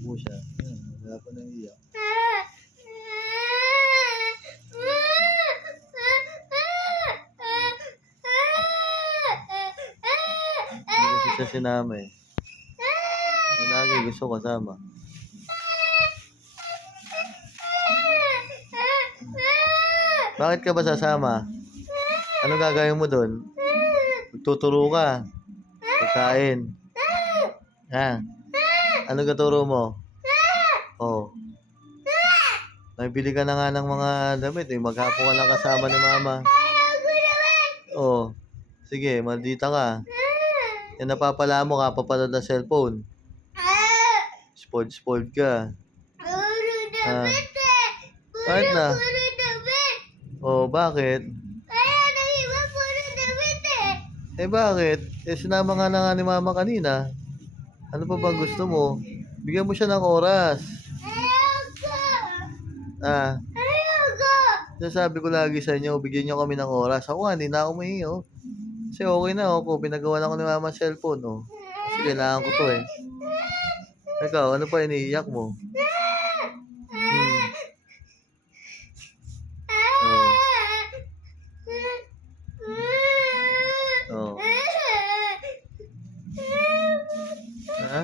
po siya. Wala pa nang iyak. Hindi kasi siya sinama eh. Lagi gusto kasama. Bakit ka ba sasama? Ano gagawin mo doon? Magtuturo ka. Pagkain. Ha? Ano gaturo mo? Oh. Nagbili ka na nga ng mga damit eh. Maghapon ka lang kasama ni mama. Oh. Sige, maldita ka. Yan napapala mo kapapanood ng cellphone. Spoiled ka. Bakit na? Oh, bakit? Bakit? Sinama nga na nga ni mama kanina. Ano pa bang gusto mo? Bigyan mo siya ng oras. Sabi ko lagi sa inyo, bigyan nyo kami ng oras. Ako nga, hindi na ako mahingi, oh. Kasi okay na ako. Pinagawa na ko ni mama cellphone, oh. Kasi kailangan ko to, eh. Ikaw, ano pa iniiyak mo? Oh. Ha?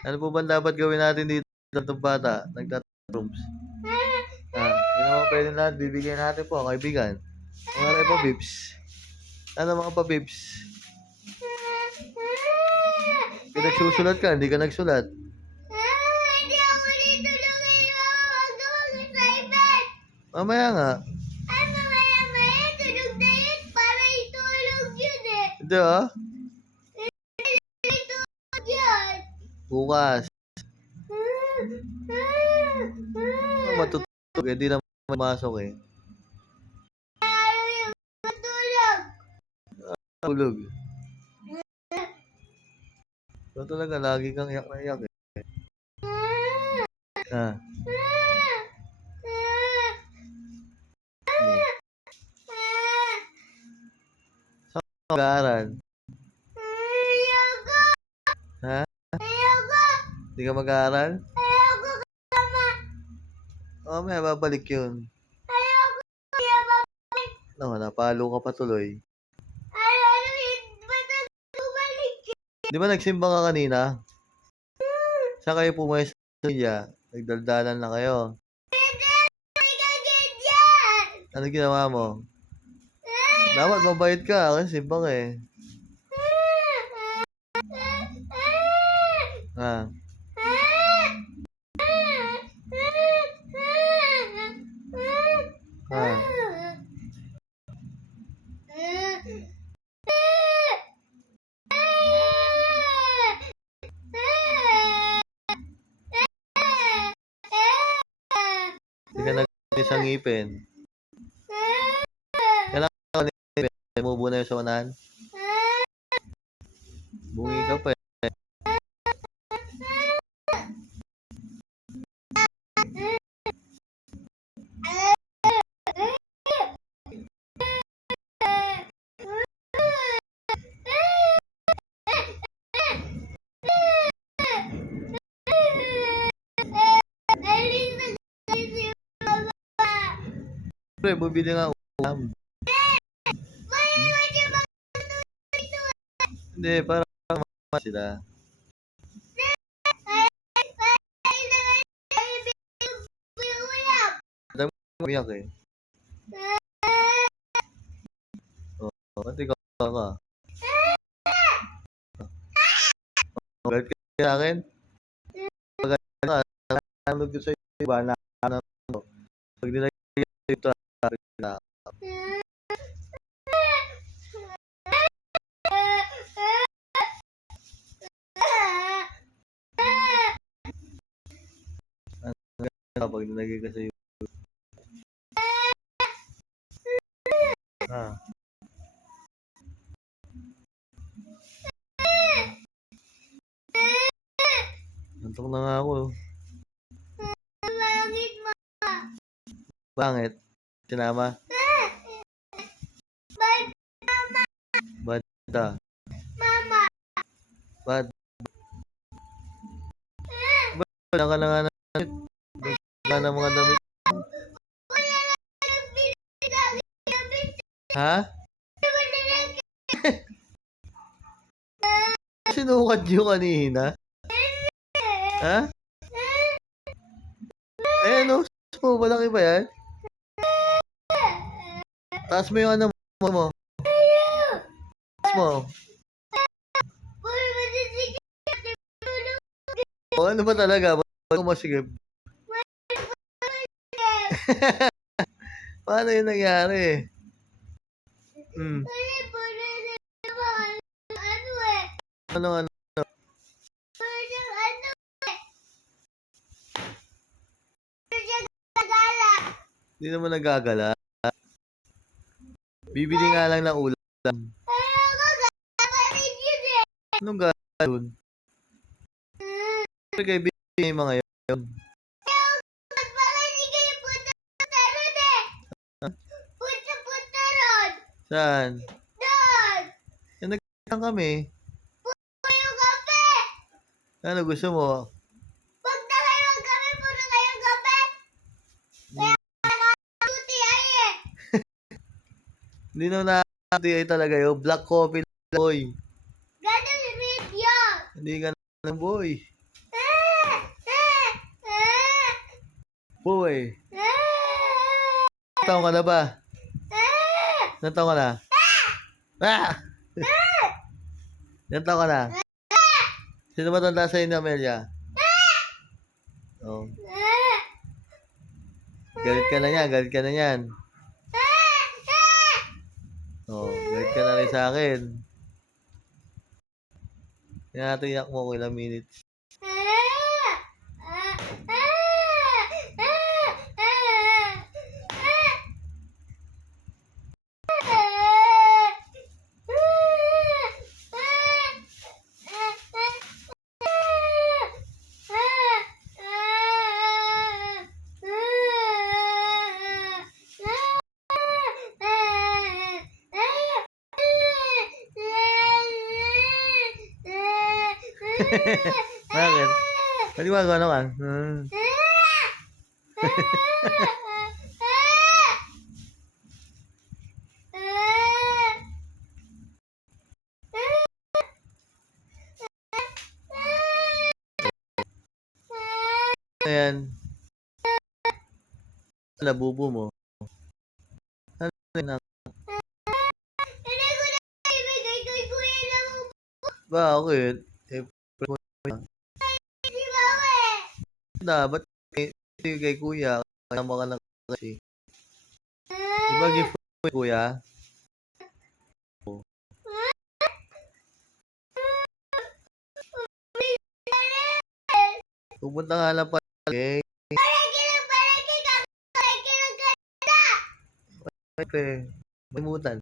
Ano po ba dapat gawin natin dito sa bata? Nagtatantrums. Yun naman pwede natin. Bibigyan natin po, kaibigan. Mga pa-bibs. Ano mga pa-bibs? Nagsusulat ka, hindi ka nagsulat. Hindi ako nitulungin mo. Wag ka mag-assignment. Mamaya nga. Ay, mamaya-maya. Tulog na yun. Para itulog yun eh. Hindi ah. Itulog yun. Bukas. Matutulog eh. Hindi naman masok eh. Ayaw yung matulog. Tulog. So talaga, lagi kang iyak na iyak eh. Saan ka mag-aaral? Ayoko. Ha? Ayoko. Hindi ka mag-aaral? Ayoko kasama. Mamaya babalik yun. Ayoko. Kaya babalik. Napalo ka pa tuloy. Ano yun? Ba't bumalik yun? Di ba nagsimba ka kanina? Saan kayo pumayos sa India? Nagdaldalan na kayo. Hindi. May kaganyan. Ano ginawa mo? Dapat mabait ka kasi simba ka eh. Ha? Ha? Hindi ka nag-isang ngipin. Kailangan ka ngipin. Mubo na yung sa unahan. Bungi ka pa eh. Pre, bumili nga ulam. Hindi, para sila. Dami mo umiyak eh. Ba't ikaw ka? Galit ka sa akin? Pag ano ko sa iba na ano pag nilagay ito na pag nilagay ka sa iyo. Antok na nga ako. Bakit? Sinama? Bye, Ba't ito? Mama. Ba't? Wala ka na nga na damit. Wala na mga damit. Wala lang pinagdagit damit. Ha? Wala lang. Sinukat niyo kanina? Ha? Eh ano? Oh, malaki ba yan? Taas mo yung ano mo. Taas mo. Puro masisigil. O ano ba talaga? Ba't mo masigip? Paano yun nangyari? Hmm. Wala, puro naman. Ano eh? Ano ano? Puro ano eh? Puro siya gagala. Hindi naman nagagala. Bibili nga lang ng ulam. Kaya ako gagawin yun eh. Anong gano'n? Siyempre kayo bibili yung mga yun. Ba't pala hindi kayo punta ron eh? Punta ron. Saan? Doon. Yan nagkakang kami. Puro yung kape. Ano gusto mo? Pag na kayo ang kape, puro kayong kape. Kaya nakatuti ay eh. Hindi naman nakakatiyay talaga yun. Black coffee lang, boy. Ganun rin yun. Hindi ka na boy. Ah! Ah! Ah! Boy. Ah! Ilang taon ka na ba? Ah! Ilang taon ka na? Ah! Ilang taon ka na? Sino ba tanda sa'yo ni Amelia? Oh. Ah! Galit ka na yan. Galit ka na yan. Ah! Ah! Oh, galit ka na rin sa akin. Kaya natin yak mo kung ilang minutes. Ah! Ah! Ah! Ah! Ah! Bakit? Paniwago ano ka? Ayan. Labubo mo. Ano yun? Bakit? Eh, dapat kay kuya. Kasama ka na kasi. Di ba gift mo kay kuya? Pupunta nga lang pala. Eh, malimutan.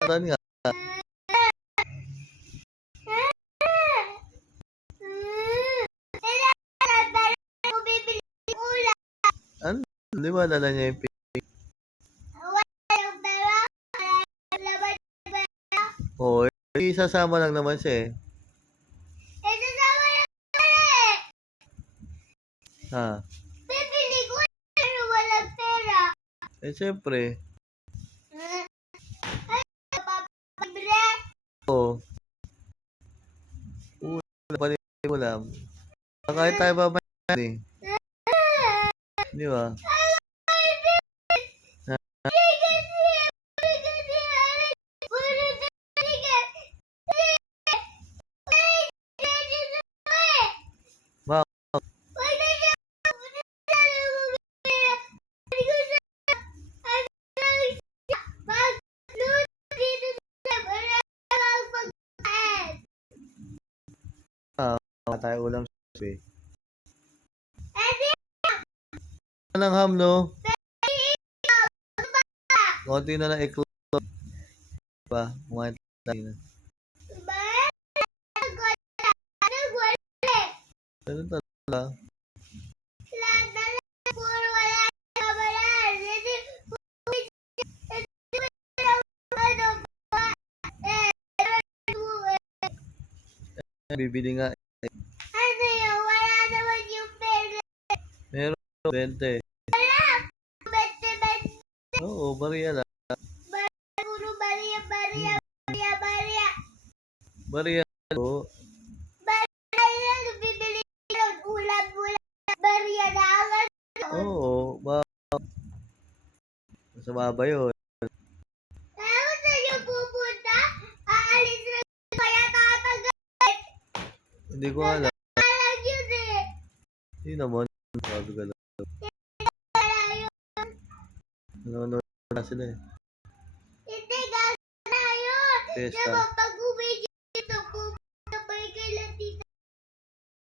Saan nga? Ano? Di ba dala niya yung Oo, isasama lang naman siya eh. Ha? Eh, siyempre. Oo. Wala pa rin ulam. Kahit tayo ba eh. Di ba? Bakit? Wala tayo ulam sa eh. Anong ham, no? Konti na lang iklog pa. Kumain tayo na. Ganun talaga. Lahat na lang, puro wala yung kabayan. Hindi, ano ba? Bibili nga. Ano yun? Wala naman yung pera. Meron 20. Wala! Bete-bete. Oo, bariya lang. Puro bariya, bariya, bariya, bariya. Bariya po. Bariya yan, bibili ng ulam-ulam. Bariya na agad. Oo, masama ba yun? Tapos saan yung pupunta? Aalis na kaya tatagal. Hindi ko alam. Alam yun eh. Hindi naman. Sabi ko lang. Wala yun. Nanonood na sila eh. Hindi, gagana yun. Fiesta. Diba pag